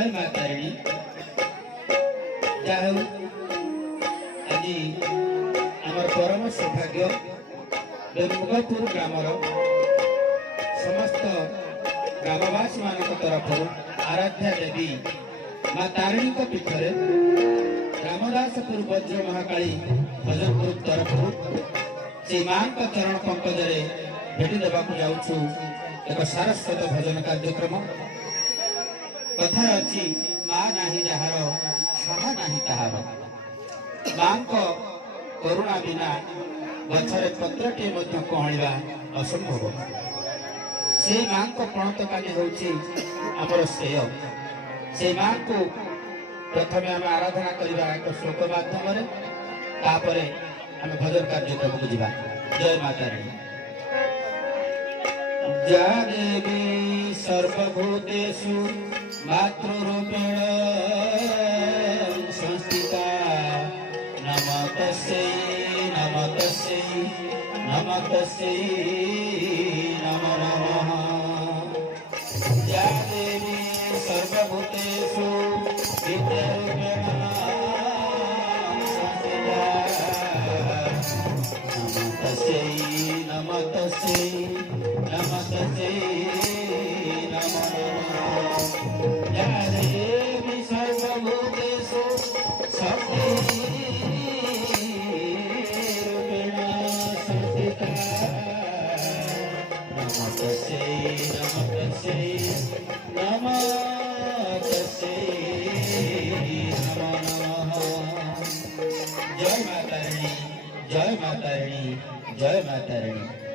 जय माता रानी जाऊ आज आमर परम सौभाग्य मुगपुर ग्रामर समस्त ग्रामवासी मान तरफ आराध्या देवी माँ तारिणी पीठरे रामदासपुर वज्र महाकाली भजन ग्रुप तरफ से माँ चरण पंकज भेटी देवा जाऊँ एक सारस्वत भजन कार्यक्रम कथा अच्छी माँ नाही जार साहा नाही ताहार माँ करुणा बिना गछरे पत्रटे कहला असंभव से माँ पणत काली हूँ आमर श्रेय से माँ को प्रथम आम आराधना करवा एक श्लोक माध्यम तापर आम भजन कार्यक्रम को जा। जय माता रानी जा देवी सर्वभूतेषु मातृरूपेण संस्थिता नमस्तस्यै नमस्तस्यै नमस्तस्यै नमो नमः या देवी सर्वभूतेषु विद्यारूपेण संस्थिता नमस्तस्यै नमस्तस्यै नमस्तस्यै नमो नमः या देवी सर्वभूतेषु शक्तिरूपेण संस्थिता नमस्तस्यै नमस्तस्यै नमस्तस्यै नमो नमः। जय माता रानी जय माता रानी जय माता रानी।